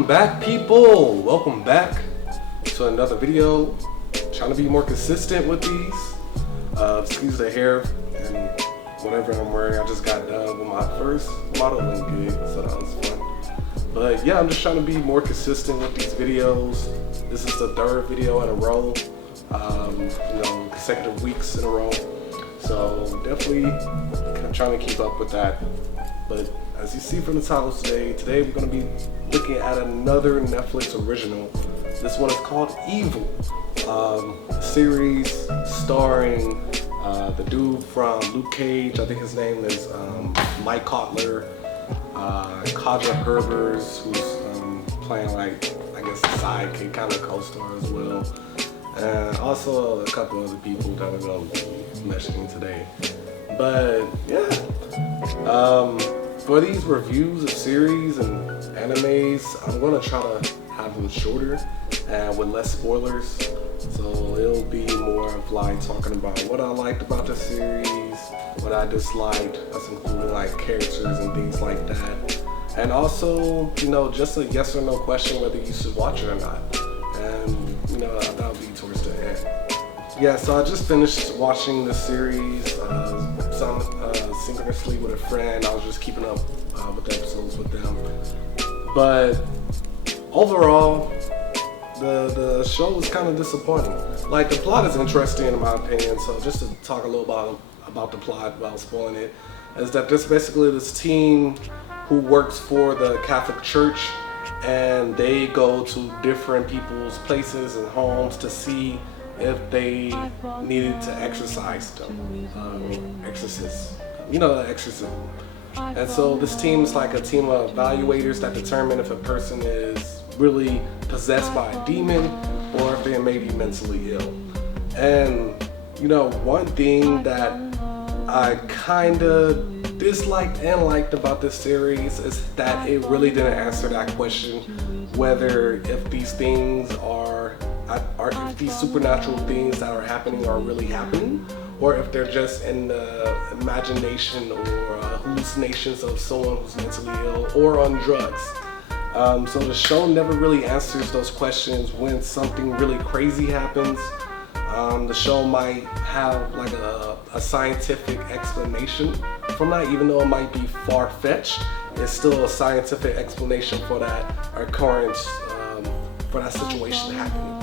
Welcome back, people. Welcome back to another video. Trying to be more consistent with these. Excuse the hair and whatever I'm wearing. I just got done with my first modeling gig, so that was fun. But yeah, I'm just trying to be more consistent with these videos. This is the third video in a row. Consecutive weeks in a row. So definitely trying to keep up with that. But as you see from the title today we're going to be looking at another Netflix original. This one is called Evil. A series starring the dude from Luke Cage. I think his name is Mike Cotler. Kaja Herbers, who's playing like, I guess, a sidekick, kind of co-star as well. And also a couple other people that we're going to be mentioning today. But yeah, for these reviews of series and animes, I'm going to try to have them shorter and with less spoilers. So it'll be more of like talking about what I liked about the series, what I disliked, that's including like characters and things like that. And also, just a yes or no question whether you should watch it or not. And that'll be towards the end. Yeah, so I just finished watching the series synchronously with a friend. I was just keeping up with the episodes with them. But overall, the show was kind of disappointing. Like, the plot is interesting in my opinion, so just to talk a little about the plot without spoiling it, is that there's basically this team who works for the Catholic Church, and they go to different people's places and homes to see if they needed to exorcise them, exorcism. And so this team is like a team of evaluators that determine if a person is really possessed by a demon or if they may be mentally ill. And one thing that I kind of disliked and liked about this series is that it really didn't answer that question whether if these things are if these supernatural things that are happening are really happening, or if they're just in the imagination or hallucinations of someone who's mentally ill or on drugs. So the show never really answers those questions when something really crazy happens. The show might have like a scientific explanation from that, even though it might be far-fetched. It's still a scientific explanation for that occurrence, for that situation happening.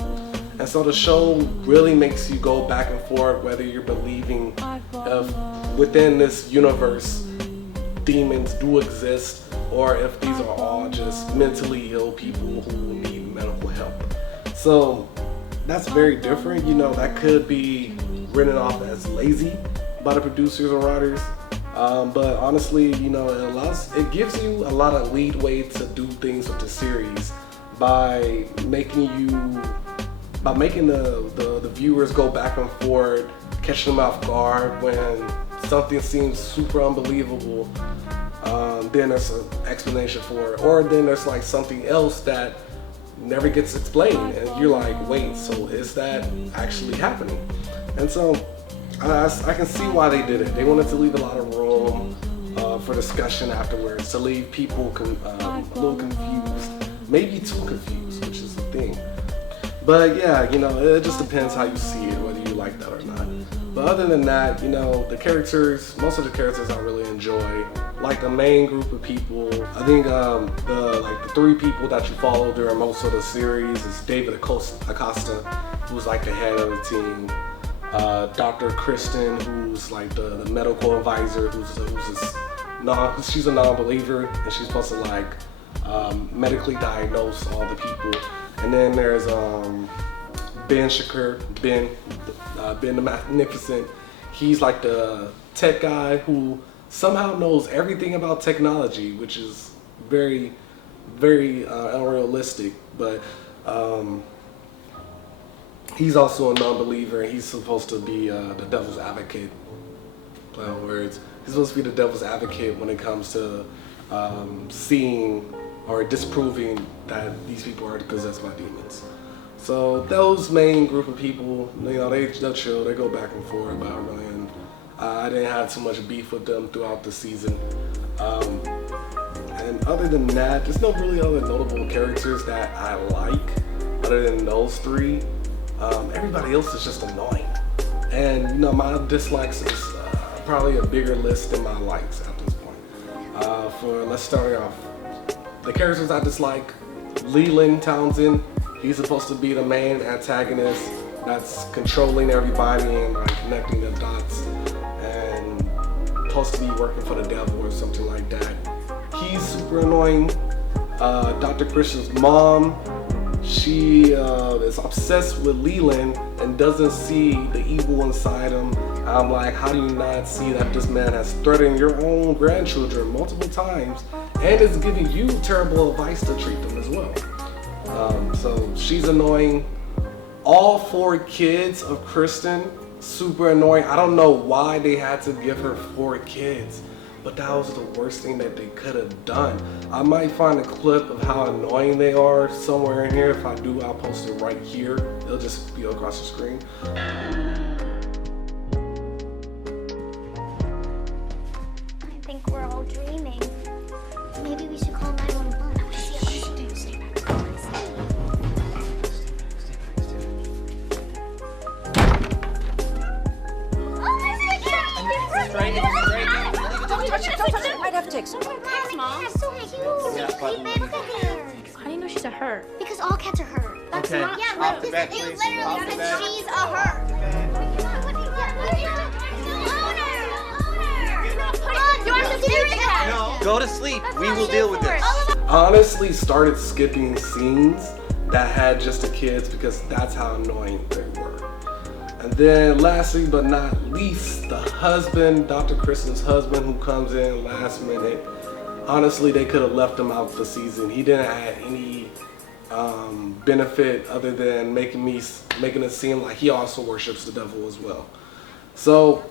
And so the show really makes you go back and forth whether you're believing if within this universe demons do exist, or if these are all just mentally ill people who need medical help. So that's very different. That could be written off as lazy by the producers or writers. But honestly, it gives you a lot of leeway to do things with the series by making the viewers go back and forth, catching them off guard when something seems super unbelievable. Then there's an explanation for it, or then there's like something else that never gets explained, and you're like, wait, so is that actually happening? And so I can see why they did it. They wanted to leave a lot of room for discussion afterwards, to leave people a little confused, maybe too confused, which is the thing. But yeah, it just depends how you see it, whether you like that or not. But other than that, most of the characters I really enjoy. Like the main group of people, I think the three people that you follow during most of the series is David ACOSTA, who's like the head of the team. Dr. KRISTEN, who's like the medical advisor, she's a non-believer, and she's supposed to like medically diagnose all the people. And then there's SHAKIR, Ben the Magnificent. He's like the tech guy who somehow knows everything about technology, which is very, very unrealistic. But he's also a non-believer, and he's supposed to be the devil's advocate. Play on words. He's supposed to be the devil's advocate when it comes to seeing or disproving that these people are possessed by demons. So those main group of people, they'll chill, they go back and forth about really, and I didn't have too much beef with them throughout the season. And other than that, there's no really other notable characters that I like other than those three. Everybody else is just annoying. And you know, my dislikes is probably a bigger list than my likes at this point. Let's start off. The characters I dislike: LELAND, Townsend. He's supposed to be the main antagonist that's controlling everybody and like connecting the dots and supposed to be working for the devil or something like that. He's super annoying. Dr. Christian's mom, she is obsessed with LELAND and doesn't see the evil inside him. I'm like, how do you not see that this man has threatened your own grandchildren multiple times and is giving you terrible advice to treat them as well? So she's annoying. All 4 kids of KRISTEN, super annoying. I don't know why they had to give her 4 kids, but that was the worst thing that they could have done. I might find a clip of how annoying they are somewhere in here. If I do, I'll post it right here. It'll just be across the screen. I think we're all dreaming. Maybe we should call 911. Don't touch it. Might have ticks. Thanks, Mom. That's so cute. Look at her. How do you know she's a her? Because all cats are her. That's Okay. not. Yeah, Off the look, bed, you please. literally Off the said bed. she's a her. You want to see the cat? Go to sleep. We will deal with this. I honestly started skipping scenes that had just the kids because that's how annoying they were. And then lastly but not least, the husband, Dr. KRISTEN's husband, who comes in last minute. Honestly, they could have left him out the season. He didn't add any benefit other than making it seem like he also worships the devil as well. So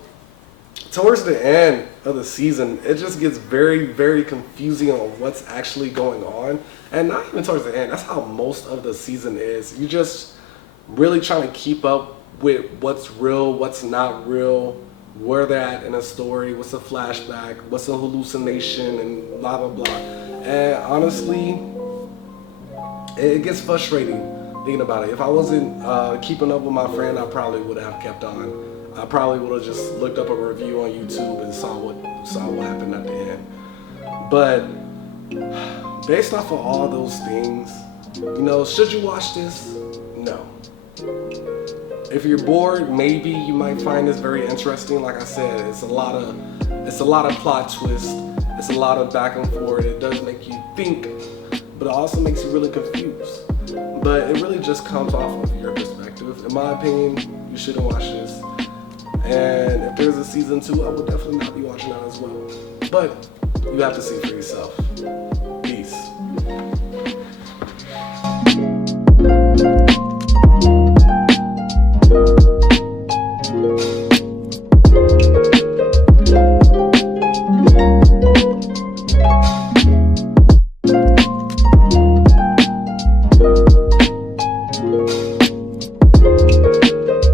towards the end of the season, it just gets very, very confusing on what's actually going on. And not even towards the end, that's how most of the season is. You're just really trying to keep up with what's real, what's not real, where they're at in a story, what's a flashback, what's a hallucination, and blah, blah, blah. And honestly, it gets frustrating thinking about it. If I wasn't keeping up with my friend, I probably would have kept on. I probably would have just looked up a review on YouTube and saw what happened at the end. But based off of all those things, you know, should you watch this? No. If you're bored, maybe you might find this very interesting. Like I said, it's a lot of plot twists. It's a lot of back and forth. It does make you think, but it also makes you really confused. But it really just comes off of your perspective. In my opinion, you shouldn't watch this. And if there's a season 2, I would definitely not be watching that as well. But you have to see for yourself.